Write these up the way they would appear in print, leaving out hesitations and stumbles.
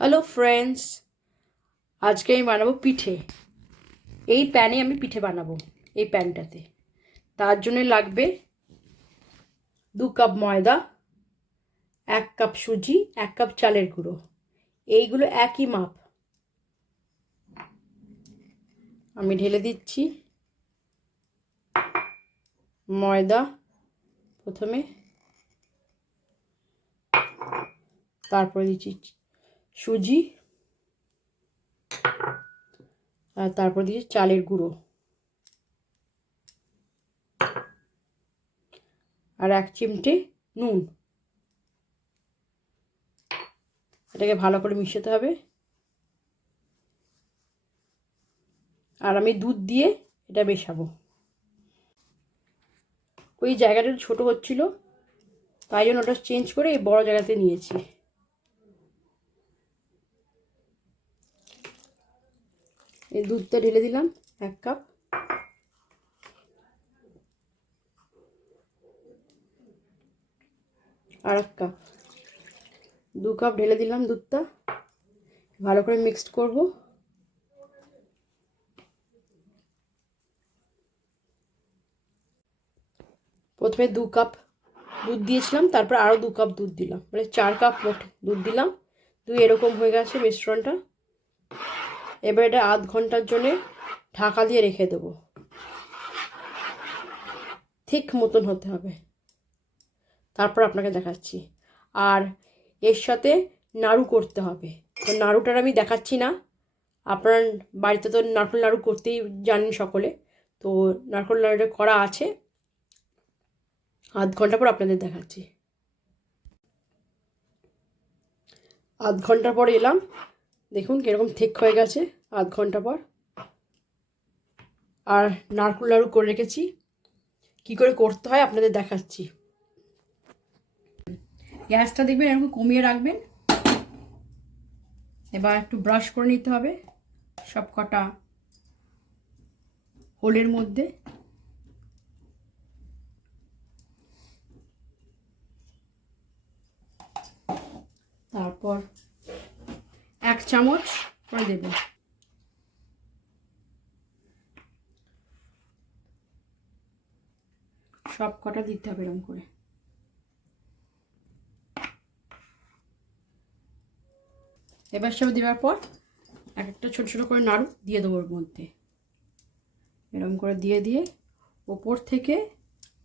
Hello friends, আজকে আমি বানাবো পিঠে। এই প্যানে আমি পিঠে বানাবো, এই প্যানটাতে। তার জন্য লাগবে 2 কাপ ময়দা, 1 কাপ সুজি, 1 কাপ চালের গুঁড়ো। এইগুলো একই মাপ। আমি ঢেলে দিচ্ছি ময়দা প্রথমে, তারপরে দিচ্ছি সুজি, আর তারপর দিচ্ছি চালের গুঁড়ো, আর 1 চিমটে নুন। এটাকে ভালো করে মিশাতে হবে। আর আমি দুধ দিয়ে এটা মেশাবো। ওই জায়গাটা ছোট হচ্ছিল, তাই জন্য ওটা চেঞ্জ করে এই বড় জায়গাতে নিয়েছি। এই দুধটা ঢেলে দিলাম 1 কাপ, আর 1 কাপ, 2 কাপ ঢেলে দিলাম দুধটা। ভালো করে মিক্সড করব। প্রথমে 2 কাপ দুধ দিয়েছিলাম, তারপর আরও 2 কাপ দুধ দিলাম, মানে 4 কাপ মোট দুধ দিলাম। এরকম হয়ে গেছে মিশ্রণটা। এবার এটা আধ ঘন্টার জন্য ঢাকা দিয়ে রেখে দেবো। ঠিক মতন হতে হবে, তারপর আপনাকে দেখাচ্ছি। আর এর সাথে নাড়ু করতে হবে। তো নাড়ুটার আমি দেখাচ্ছি না। আপনার বাড়িতে তো নারকেল নাড়ু করতেই জানেন সকলে, তো নারকেল নাড়ুটা করা আছে। আধ ঘন্টা পর আপনাদের দেখাচ্ছি। আধ ঘন্টা পর এলাম, দেখুন কীরকম ঠিক হয়ে গেছে আধ ঘন্টা পর। আর নারকেল নাড়ু করে রেখেছি, কী করে করতে হয় আপনাদের দেখাচ্ছি। গ্যাসটা দেখবেন এরকম কমিয়ে রাখবেন। এবার একটু ব্রাশ করে নিতে হবে সব কটা হোলের মধ্যে। তারপর 1 চামচ করে দেবেন। সব কটা দিতে হবে এরকম করে। এবার সব দেওয়ার পর একটা ছোট ছোট করে নাড়ু দিয়ে দেবো ওর মধ্যে। এরকম করে দিয়ে ওপর থেকে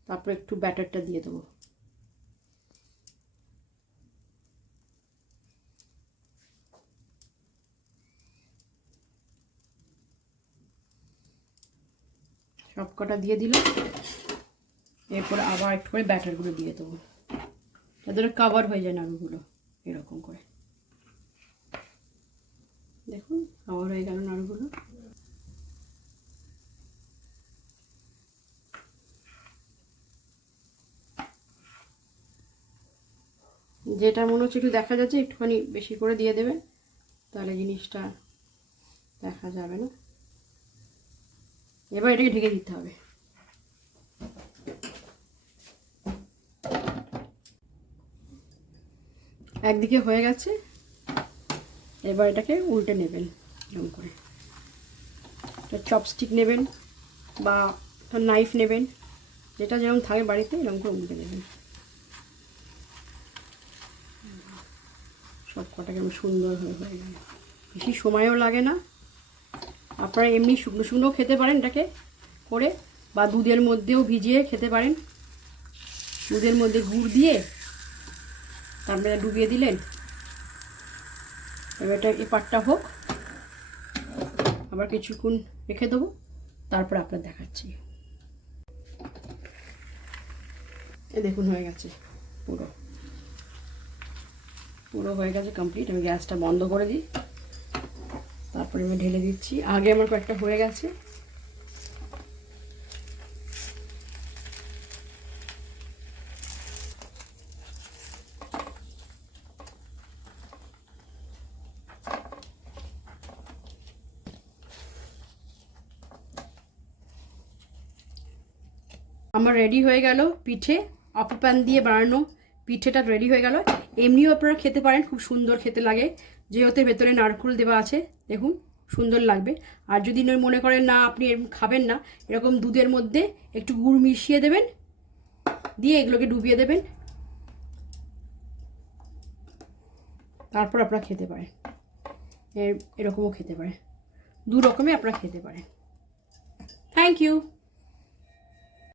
তারপর একটু ব্যাটারটা দিয়ে দেবো। সব কটা দিয়ে দিলাম। এরপর আবার একটু করে ব্যাটারগুলো দিয়ে দেবো, তাদের কাভার হয়ে যায় নাড়ুগুলো। এরকম করে দেখুন কাভার হয়ে গেল নাড়ুগুলো। যেটা মনে হচ্ছে একটু দেখা যাচ্ছে একটুখানি বেশি করে দিয়ে দেবেন, তাহলে জিনিসটা দেখা যাবে না। এবার এটাকে ঢেকে দিতে হবে। একদিকে হয়ে গেছে, এবার এটাকে উল্টে নেবেন এরকম করে। চপস্টিক নেবেন বা নাইফ নেবেন, যেটা যেরকম থাকে বাড়িতে, এরকম করে উল্টে নেবেন। সব কটাকে সুন্দর হয়ে গেল। বেশি সময়ও লাগে না। আপনারা এমনি শুকনো শুকনো খেতে পারেন এটাকে করে, বা দুধের মধ্যেও ভিজিয়ে খেতে পারেন। দুধের মধ্যে গুড় দিয়ে তারপরে ডুবিয়ে দিলেন। এবার এটা এপারটা হোক, আবার কিছুক্ষণ রেখে দেবো, তারপর আপনার দেখাচ্ছি। এ দেখুন হয়ে গেছে, পুরো পুরো হয়ে গেছে কমপ্লিট। আমি গ্যাসটা বন্ধ করে দিই, তারপরে আমি ঢেলে দিচ্ছি। আগে আমার কয়েকটা হয়ে গেছে। আমার রেডি হয়ে গেল পিঠে। অপর প্যান দিয়ে বানানো পিঠেটা রেডি হয়ে গেল। এমনিও আপনারা খেতে পারেন, খুব সুন্দর খেতে লাগে, যেহেতু ভেতরে নারকেল দেওয়া আছে। দেখুন সুন্দর লাগবে। আর যদি মনে করেন না আপনি এরকম খাবেন না, এরকম দুধের মধ্যে একটু গুড় মিশিয়ে দেবেন, দিয়ে এগুলোকে ডুবিয়ে দেবেন, তারপর আপনারা খেতে পারেন। এরকমও খেতে পারেন, দু রকমে আপনারা খেতে পারেন। Thank you.